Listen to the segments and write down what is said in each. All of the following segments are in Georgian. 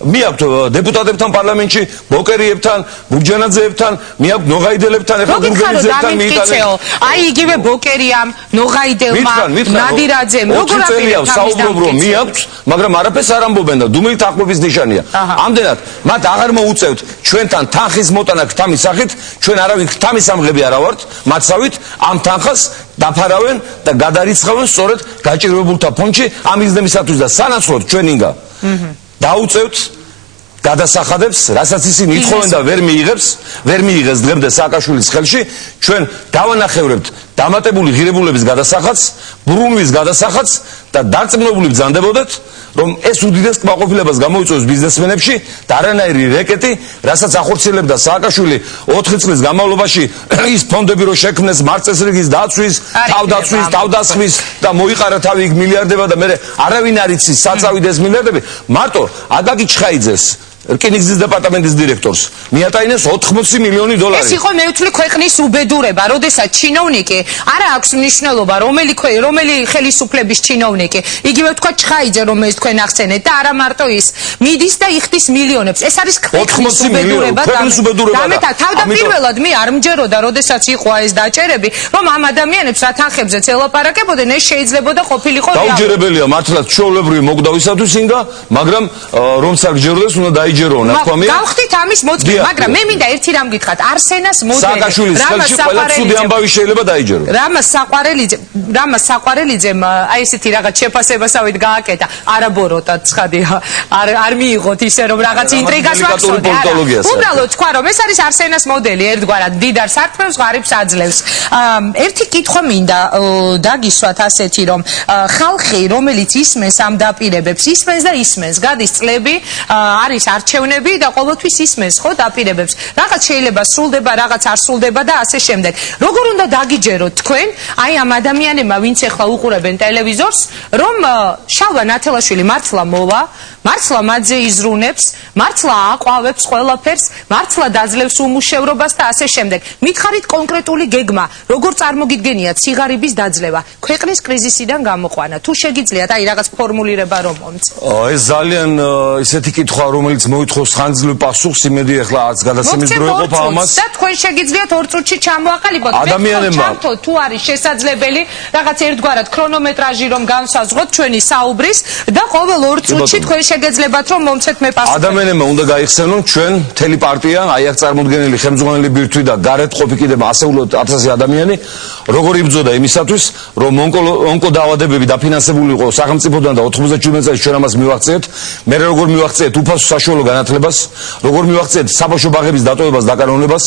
მიაქვთ დეპუტატებთან პარლამენტში, ბოკერიებთან, ბურჯანაძეებთან, მიაქვთ ნოღაიდელებთან, ეხლა გურგელიძეებთან მიიტანეთ. აი იგივე ბოკერიამ, ნოღაიდელმა, ნადირაძემ, როგორ აპირებთ საუბრობ რომ მიაქვთ, მაგრამ არაფერს არ ამბობენ და დუმილით ახლობის ნიშანია. ამდენად მათ აღარ მოუწევთ ჩვენთან თანხის მოტანა ქთამის სახით, ჩვენ არავინ ქთამის ამღები არა ვართ, მათსავით ამ თანხას დაფარავენ და გადარიცხავენ სწორედ გაჭირვებულთა ფონდში ამ მიზნებისათვის და სანაცვლოდ ჩვენ ინგა დაუწევთ გადასახადებს, რასაც ისინი ითხოვენ და ვერ მიიღეს დღემდე სააკაშვილის ხელში, ჩვენ დავანახევრებთ დამატებული ღირებულების გადასახადს, ბრუნვის გადასახადს და დარწმუნებული ბრძანდებოდეთ, რომ ეს უდიდეს კმაყოფილებას გამოიწვევს ბიზნესმენებში და არანაირი რეკეტი, რასაც ახორციელებდა სააკაშვილი 4 წლის განმავლობაში ის ფონდები რო შექმნეს მარწესრიგის დაცვის, თავდასხმის და მოიყარა თავი იქ მილიარდება და მე არავინ არ იცის საწავიდეს მილიარდები, მარტო აკაკი ჩხაიძეს რკინიგზის დეპარტამენტის დირექტორს მიატაინეს 80 მილიონი დოლარი. ეს იყო მე ვთვლი ქვეყნის უბედურება, როდესაც ჩინოვნიკი არა აქვს მნიშვნელობა რომელი ხელისუფლების ჩინოვნიკი, იგივე თქვა ჩხაიძე რომელიც თქვენ ახსენეთ და არა მარტო ის, მიდის და იხდის მილიონებს. ეს არის ქვეყნის უბედურება და თავდაპირველად მე არ მჯეროდა, როდესაც იყო ეს დაჭერები, რომ ამ ადამიანებს რა თანხებზეც ელაპარაკებოდნენ, ეს შეიძლებოდა ყოფილიყო დაუჯერებელია მართლაც ჩვეულებრივი მოგდავისათვის ინგა, მაგრამ რომც არ გჯეროდეს უნდა დაიჯერონ, ნახომია. გავხდით ამის მოწმე, მაგრამ მე მინდა ერთი რამ გითხრათ, არსენას მოდელი. სააკაშვილის ხელში ყველა ცუდი ამბავი შეიძლება დაიჯეროს. რამას საყვარელიძემ აი ესეთი რაღაც შეფასებასავით გააკეთა, არა ბოროტა ცხადია. არ მიიღოთ ისე რომ რაღაც ინტრიგას ვახსოვდე. უბრალოდ თქვა რომ ეს არის არსენას მოდელი, ერთგვარად დიდარ სარტყელს ღარიბს აძლევს. ერთი კითხვა მინდა დაგისვათ ასეთი რომ ხალხი რომელიც ისმენს ამ დაპირებებს, ისმენს და ისმენს, გადის წლები, არის არჩევნები და ყოველთვის ისმენს ხო დაპირებებს. რაღაც შეიძლება სრულდება, რაღაც არ სრულდება და ასე შემდეგ. როგორ უნდა დაგიჯეროთ თქვენ, აი ამ ადამიანებმა, ვინც ახლა უყურებენ ტელევიზორს, რომ შალვა ნათელაშვილი მართლა მოვა, მართლა მათზე იზრუნებს, მართლა აყვავებს ყველაფერს, მართლა დაძლევს უმუშევრობას და ასე შემდეგ. მითხარით კონკრეტული გეგმა, როგორ წარმოგიდგენიათ სიღარიბის დაძლევა, ქვეყნის კრიზისიდან გამოყვანა, თუ შეგიძლიათ აი რაღაც ფორმულირება რომ მომწე. ეს ძალიან ისეთი კითხვა რომელიც მოითხოვს ხანგრძლივ პასუხს, იმედი ახლა არც გადასცემის დრო ეყოფა ამას. და თქვენ შეგიძლიათ 2 წუთში ჩამოაყალიბოთ. ადამიანებმა თუ არის შესაძლებელი რაღაც ერთგვარად ქრონომეტრაჟი რომ განსაზღვროთ ჩვენი საუბრის და ყოველ 2 წუთში თქვენ შეგეძლებათ რომ მომცეთ მე პასუხი. ადამიანებმა უნდა გაიხსენონ ჩვენ მთელი პარტია, აი აქ წარმოდგენილი ხელმძღვანელი ბირთვი და გარეთ ყოფი კიდევ ასეულოდ 1000 ადამიანი, როგორ იბრძოდა იმისათვის, რომ ონკოდაავადებები დაფინანსებული იყო სახელმწიფოდან და 97 წელს ჩვენ ამას მივაღწევთ. მე როგორ მივაღწევთ უფასო საშუალო განათლებას, როგორ მივაღწევთ საბავშვო ბაღების დატოვებას და კანონებას,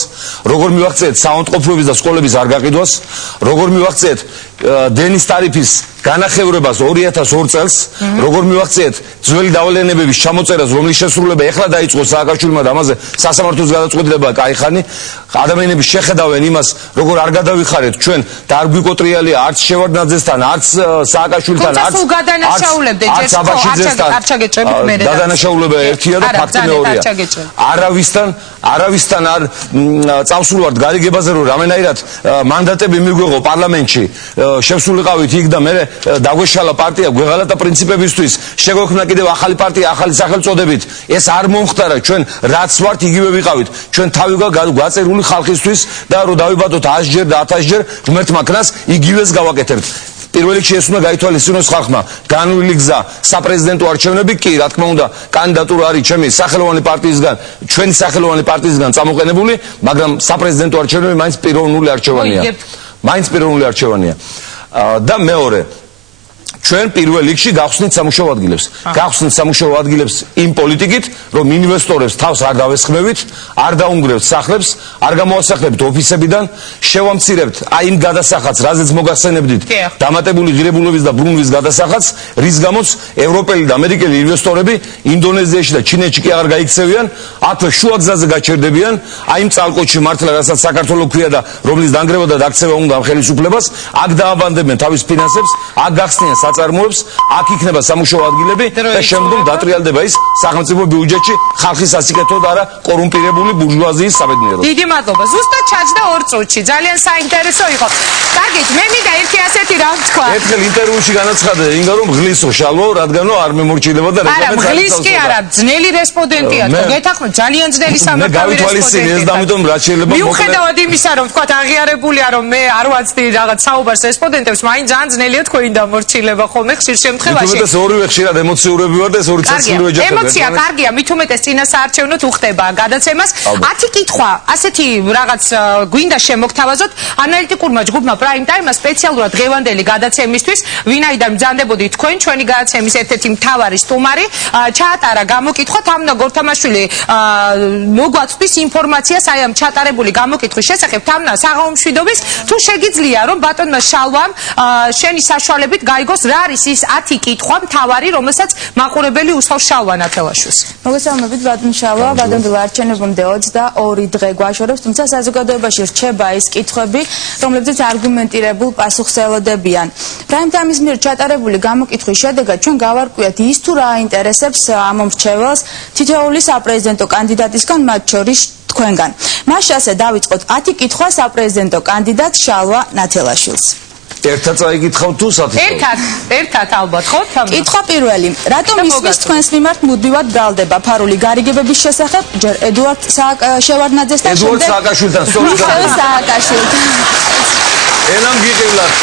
როგორ მივაღწევთ საავადმყოფოების და სკოლების არ გაყიდვას, როგორ მივაღწევთ დენის ტარიფის განახევრებას 2002 წელს, როგორ მივაღწევთ ძველი დავლენებების ჩამოწერას, რომლის შესრულება ეხლა დაიწყო სააკაშვილმა და ამაზე სასამართლოს გადაწყვეტილება კაიხანი. ადამიანები შეხედავენ იმას, როგორ არ გადავიხარეთ ჩვენ და არ გვიკოტრიალია არც შევარდნაძესთან, არც სააკაშვილთან, არც აბაშიძესთან. დადანაშაულება ერთია და ფაქტი მეორეა. არავისთან არ წავსულვართ გარიგებაზე, რომ რამენაირად მანდატები მიგვეღო პარლამენტში, შევსულიყავით იქ და მე დაგვეშალა პარტია გვეღალატა პრინციპებისთვის, შეგვექმნა კიდევ ახალი პარტია, ახალი სახელწოდებით. ეს არ მომხდარა, ჩვენ რაც ვართ იგივე ვიყავით. ჩვენ თავი გვაწერული ხალხისთვის და რომ დავიბადოთ 100 ჯერ და 1000 ჯერ ღმერთმა ქნას იგივეს გავაკეთებთ. პირველ რიგში ეს უნდა გაითვალისწინოს ხალხმა. განვლილი გზა საპრეზიდენტო არჩევნები კი, რა თქმა უნდა, კანდიდატურა არის ჩემი სახელოვანი პარტიისგან, ჩვენი სახელოვანი პარტიისგან წამოყენებული, მაგრამ საპრეზიდენტო არჩევნები მაინც პიროვნული არჩევანია. და მეორე, ჩვენ პირველ რიგში გავხსნით სამუშაო ადგილებს. გავხსნით სამუშაო ადგილებს იმ პოლიტიკით, რომ ინვესტორებს თავს არ დავესხმევით, არ დაუნგრევთ სახლებს, არ გამოვასახლებთ ოფისებიდან, შევამცირებთ აი იმ გადასახადს, რაზეც მოგახსენებდით, დამატებული ღირებულების და ბრუნვის გადასახადს, რის გამოც ევროპელი და ამერიკელი ინვესტორები ინდონეზიაში და ჩინეთში კი აღარ გაიქცევიან, აქვე შუაგზაზე გაჩერდებიან, აი იმ წალკოჩში მართლა რასაც საქართველოს ქვია და რომლის დანგრევა და დაქცევა უნდა ამ ხელისუფლებას, აქ დააბანდებენ თავის ფინანსებს, აქ გახსნიან აწარმოებს, აქ იქნება სამუშაო ადგილები და შემდგომ დატრიალდება ის სახელმწიფო ბიუჯეტში ხალხის სასიკეთო და არა კორუმპირებული ბურჟუაზიის საბედნიერო. დიდი მადლობა. ზუსტად ჩაჯდა 2 წუთში. ძალიან საინტერესო იყო. კარგით, მე მინდა ერთი ასეთი რამ თქვა. ერთხელ ინტერვიუში განაცხადე ინგა რომ ღლისო შალვო, რადგანო არ მემორჩილება და რეგლამენტს არ იცავს. არა, ღლის კი არა, ძნელი რესპონდენტია. გეთახმ ძალიან ძნელი სამართალი რესპონდენტია. ეს დამიტომ რა შეიძლება მიუხედავად იმისა, რომ თქვა აღიარებულია, რომ მე არ ვაცდი რაღაც საუბარს რესპონდენტებს, მაინც ძალიან ძნელია თქვენი დამორჩილება ხოლმე ხშირ შემთხვევაში. მithumetes ორივე ხშირად ემოციურები ვარ და ეს ორი ცეცხლივე ეჯახება. ემოცია კარგია, მithumetes წინასაარჩევნოდ უხდება გადაცემას. 10 კითხვა, ასეთი რაღაც გვინდა შემოგთავაზოთ ანალიტიკურმა ჯგუფმა Prime Time-მა სპეციალურად დღევანდელი გადაცემისთვის, ვინაიდან ბრძანდებოდით თქვენ ჩვენი გადაცემის ერთ-ერთი მთავარი სტუმარი, ჩაატარა გამოკითხვა თამნა გორთამაშვილი მოგვაწვდის ინფორმაციას აი ამ ჩატარებული გამოკითხვის შესახებ. თამნა, საღამომშვიდობის, თუ შეგიძლია რომ ბატონმა შალვამ შენი საშუალებით გაიგოს რა არის ის 10 კითხვა მთავარი, რომელსაც მაყურებელი უსვავს შალვა ნათელაშვილს. მოგესალმებით ბატონ შალვა, ბატონბილო არჩევნებამდე 22 დღე გვაშორებს, თუმცა საზოგადოებაში რჩება ის კითხვები, რომლებზეც არგუმენტირებულ პასუხს ელოდებიან. Prime Time-ის მიერ ჩატარებული გამოკითხვის შედეგად ჩვენ გავარკვიათ ის თუ რა აინტერესებს ამ მრჩეველს თითოეული საპრეზიდენტო კანდიდატისგან, მათ შორის თქვენგან. მაშინ ასე დავიწყოთ 10 კითხვა საპრეზიდენტო კანდიდატ შალვა ნათელაშვილს. ერთად წაიკითხავთ თუ სათითაოდ? ერთად ალბათ, ხო? კითხვა პირველი. რატომ ისმის თქვენს მიმართ მუდმივად ბრალდება ფარული გარიგებების შესახებ, ჯერ ედუარდ შევარდნაძესთან, ედუარდ სააკაშვილთან, სწორედ სააკაშვილთან. ენამ გიყივლათ.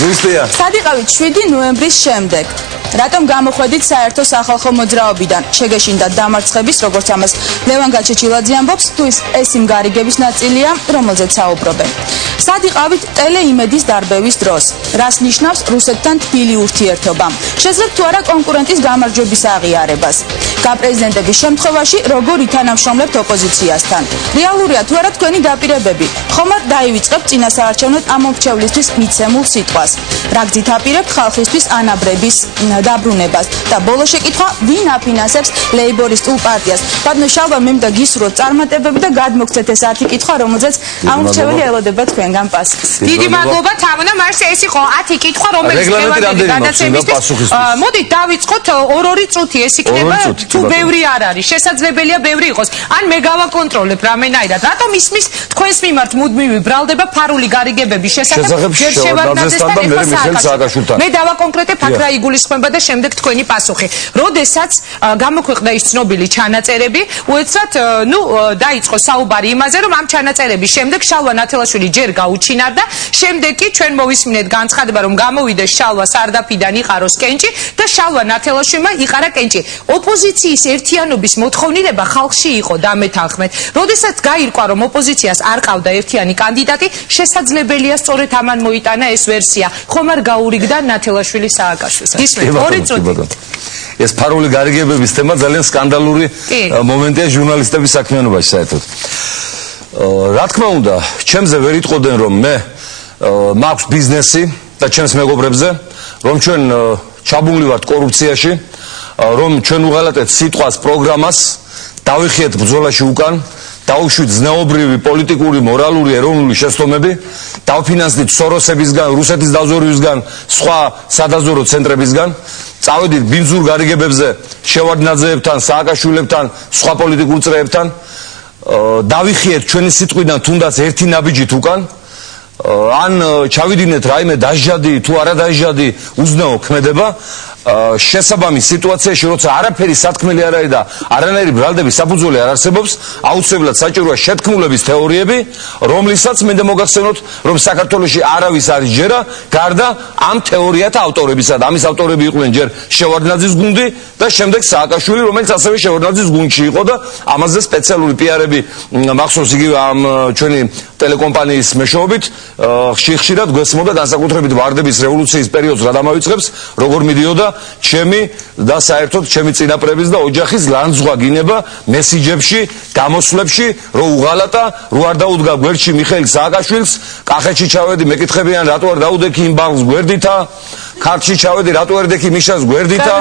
ზუსტია. სად იყავით 7 ნოემბრის შემდეგ? რატომ გამოხვედით საერთო სახალხო მოძრაობიდან? შეგეშინდათ დამარცხების, როგორც ამას ლევან გაჩეჩილაძე ამბობს, თუ ეს იმ გარიგების ნაწილია, რომელზეც საუბრობენ. სად იყავით ტელეიმედის დარბევის დროს? რას ნიშნავს რუსეთთან თბილი ურთიერთობა? შეძლებთ თუ არა კონკურენტის გამარჯვების აღიარებას? გაპრეზიდენტების შემთხვევაში როგორ ითანამშრომლებთ ოპოზიციასთან? რეალურია თუ არა თქვენი დაპირებები? ხომ არ დაივიწყებთ წინასაარჩევნოდ ამ მომრჩევლისთვის მიცემულ სიტყვას? რა გზით აპირებთ ხალხისთვის ანაბრების დაბრუნებას? და ბოლო შეკითხვა, ვინ აფინანსებს ლეიბორისტულ პარტიას? ბატონო შალვა, მე მინდა გისურვოთ წარმატებები და გადმოგცეთ ეს 10 კითხვა, რომელზეც ამ მრჩეველი ელოდება თქვენგან პასუხს. დიდი მადლობა თამნა, მარშე ეს იყო 10 კითხვა, რომელიც დღევანდელი გადაცემისთვის. მოდით დავიწყოთ 2 წუთი, ეს იქნება თუ ბევრი არ არის, შესაძლებელია ბევრი იყოს. ან მე გავაკონტროლებ რამენაირად. რატომ ისმის თქვენს მიმართ მუდმივი ბრალდება ფარული გარიგებების შესახებ ჯერ შევარდნაძესთან ეხლა სააკაშვილთან? მე დავაკონკრეტებ აქ რა იგულისხმება და შემდეგ თქვენი პასუხი. როდესაც გამოქვეყნდა ის ცნობილი ჩანაწერები, უეცრად დაიწყო საუბარი იმაზე, რომ ამ ჩანაწერების შემდეგ შალვა ნათელაშვილი ჯერ გაუჩინარდა, შემდეგ კი ჩვენ მოვისმინეთ განცხადება, რომ გამოვიდეს შალვა სარდაფიდან იყაროს კენჭი და შალვა ნათელაშვილმა იყარა კენჭი. ოპოზიციის ერთიანობის მოთხოვნილება ხალხში იყო დამეთანხმეთ. როდესაც გაირკვა, რომ ოპოზიციას არ ყავდა ერთიანი კანდიდატი, შესაძლებელია სწორედ ამან მოიტანა ეს ვერსია. ხომ არ გაურიგდა ნათელაშვილი სააკაშვილს? გისმენთ 2 წუთი. ეს ფარული გარიგებების თემა ძალიან სკანდალური მომენტია ჟურნალისტების საქმიანობაში საერთოდ. რა თქმა უნდა, ჩემზე ვერ იტყოდნენ, რომ მე მაქვს ბიზნესი და ჩემს მეგობრებზე, რომ ჩვენ ჩაბმული ვართ კორუფციაში, რომ ჩვენ უღალატეთ სიტყვას, პროგრამას, დავიხიეთ ბრძოლაში უკან, დავუშვით ზნეობრივი პოლიტიკური, მორალური, ეროვნული შეცდომები, დავფინანსდით სოროსებისგან, რუსეთის დაზვერვისგან, სხვა სადაზვერვო ცენტრებისგან, წავედით ბინძურ გარიგებებზე შევარდნაძეებთან, სააკაშვილებთან, სხვა პოლიტიკურ წრეებთან, დავიხიეთ ჩვენი სიტყვიდან თუნდაც ერთი ნაბიჯით უკან, ან ჩავიდინეთ რაიმე დასჯადი თუ არა დასჯადი უზნეო ქმედება, შესაბამის სიტუაციაში, როცა არაფერი სათქმელი არ არის და არანაირი ბრალდების საფუძველი არ არსებობს, აუცილებლად საჭიროა შეთქმულების თეორიები, რომლისაც მინდა მოგახსენოთ, რომ საქართველოში არავის არ იჯერა, გარდა ამ თეორიათა ავტორებისა და ამის ავტორები იყვნენ ჯერ შევარდნაძის გუნდი და შემდეგ სააკაშვილი, რომელიც ასევე შევარდნაძის გუნდში იყო და ამაზე სპეციალური პიარები მახსოვს იგივე ამ ჩვენი ტელეკომპანიის მეშვეობით ხშირად გვესმოდა განსაკუთრებით ვარდების რევოლუციის პერიოდს რა დამავიწყებს, როგორ მიდიოდა ჩემი და საერთოდ ჩემი წინაპრების და ოჯახის ლანძღვა გინება მესიჯებში, გამოსვლებში, რო უღალატა, რო არ დაუდგა გვერდში მიხეილ სააკაშვილს, კახეთში ჩავედი, მეკითხებიან რატო არ დაუდექი იმ ბაღს გვერდითა ქართლში ჩავედი რატო ერდექი მიშას გვერდითა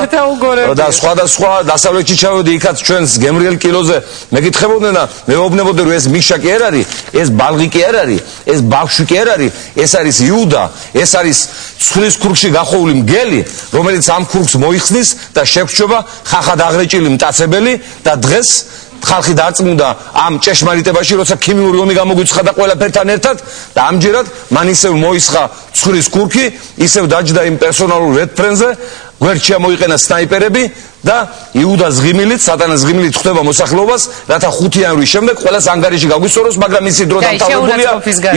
და სხვადასხვა დასავლეთში ჩავედი იქაც ჩვენს გემრიელ კილოზე მეკითხებოდნენ და მეუბნებოდნენ რომ ეს მიშა კი არ არის ეს ბალღი კი არ არის ეს ბავშვი კი არ არის ეს არის იუდა ეს არის ცხვრის ქურგში გახოვული მგელი რომელიც ამ ქურგს მოიხსნის და შეგვჩობა ხახად აღრეჭილი მტაცებელი და დღეს ხალხი დარწმუნდა ამ ჭეშმარიტებაში, როცა ქიმიური ომი გამოგვიცხადა ყველაფერთან ერთად და ამჯერად მან ისევ მოისხა ცხვრის ქურქი, ისევ დაჯდა იმ პერსონალურ რედფრენზე, გვერდში მოიყენა სნაიპერები და იუდას ღიმილით, სატანას ღიმილით ხვდება მოსახლეობას, რათა 5 იანვრის შემდეგ ყველას ანგარიში გაგვისწოროს, მაგრამ მისი დრო დამთავრებულია,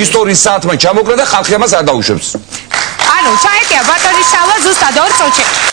ისტორიის საათმა ჩამოკრა და ხალხი ამას არ დაუშვებს. ანუ ჩაეტია ბატონის შალვა ზუსტად 2 წუთში.